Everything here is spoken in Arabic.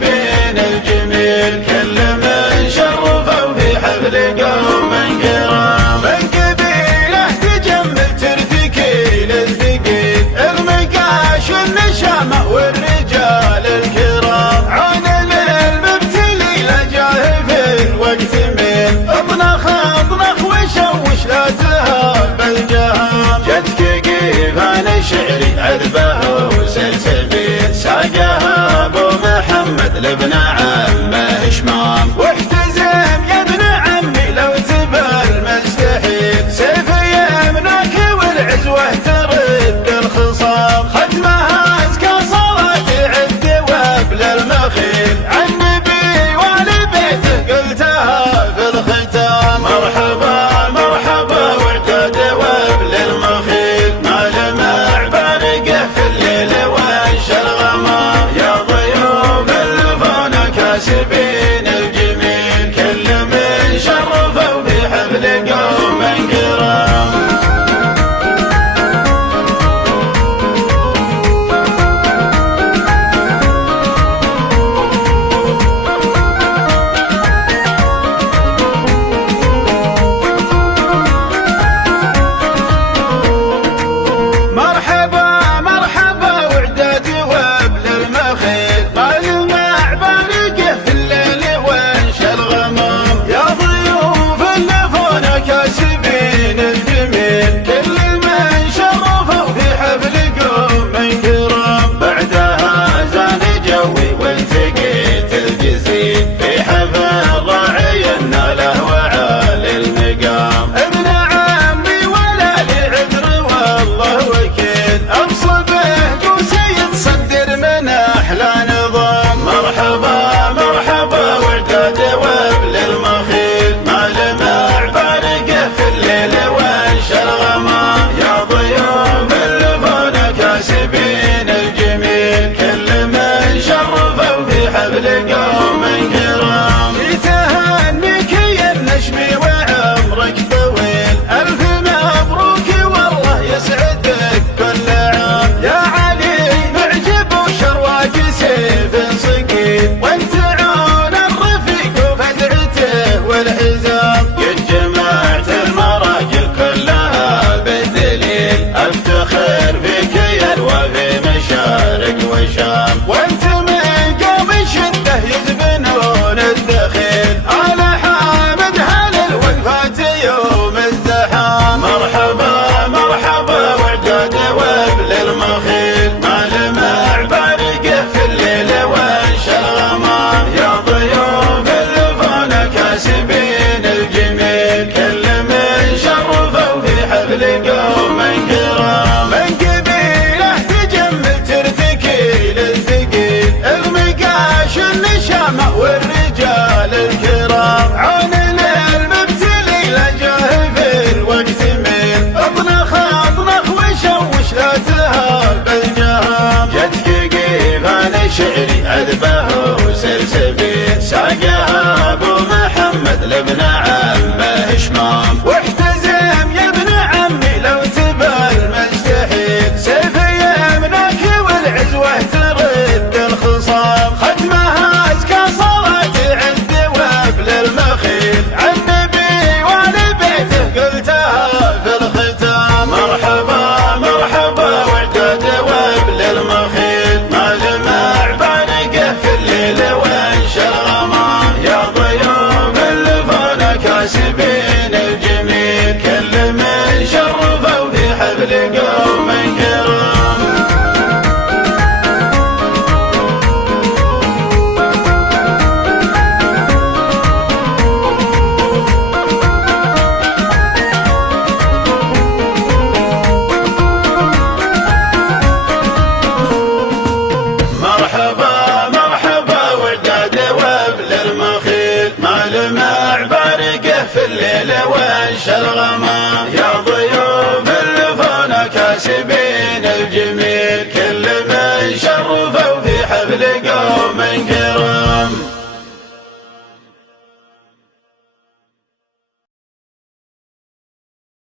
الطيبين الجميل كل من شرفوا في حفل قوم كرام. من قبيله تجمل ترتكي للثقيل المقاش والنشامة والرجال الكرام. عون للمبتلي لجاه في الوقت من اطنخ وشوش لا تهاب الجهام. جدك قيفان شعري عذبه وسلسبيل ساقها ابو محمد لابن عمه شمام. واحتزم يا ابن عمي لو تبى المستحيل سيف يمناك والعزوه ترد الخصام. ختمها ازكى صلاه عد وابل المخيل عن نبي وال بيته قلتها في الختام. مرحبا مرحبا وعداد وابل المخيل ما لمع بارقه في الليل والشرغمام. يا ضيوف الفون كاسبين